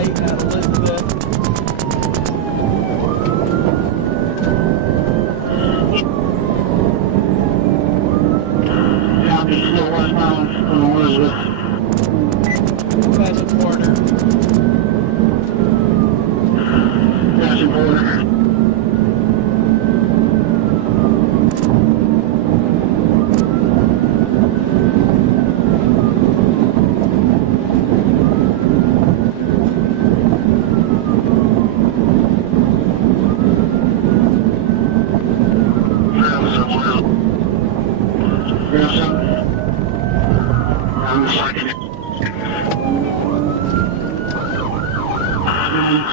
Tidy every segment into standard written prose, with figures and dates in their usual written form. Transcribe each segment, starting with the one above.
light at Elizabeth. Copy, still westbound from Elizabeth. Pheasant corner. Pheasant corner.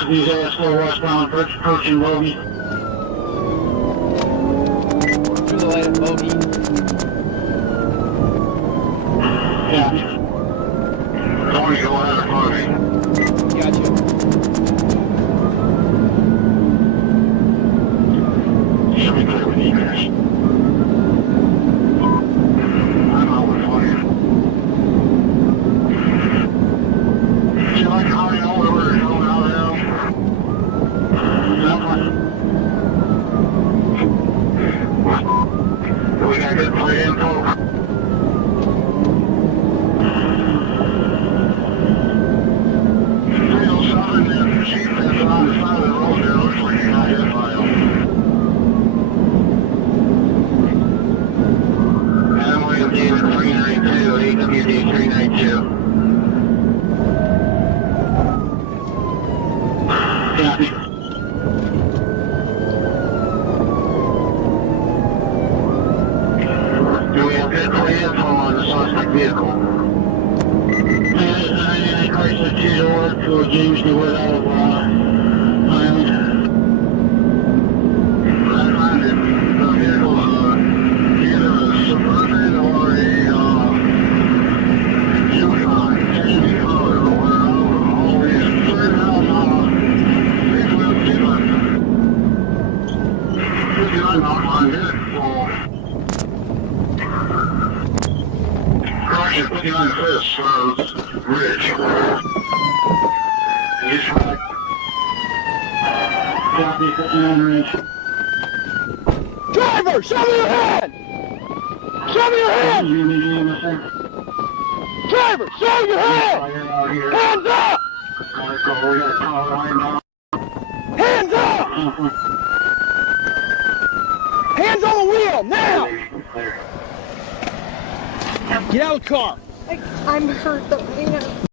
These are still westbound, approaching Bogey. Through the light at Bogey. Yeah. Tony, go ahead of Bogey. Gotcha. Should be clear with egress. I'm out with Tony. Do you like how you know where we're going out now? We got good play info. 307 there, Chief, that's on the side of the road there. Looks like you got his file. Adam William David 392, AWD 392. Copy. Do we have good play info on the suspect vehicle? And Chrysler 2-door to James DeWitt out of Miami. I find it. The vehicle's either a Suburban or a Yukon, SUV color, or always third down I'm on here, so Roger, 59 Fist, Ridge. He's right. Copy, 59 Ridge. Driver, show me your hand! Show me your hand! Driver, show your hand! Hands up! Hands up! Hands on the wheel, now! Get out of the car! I'm hurt though, hang on.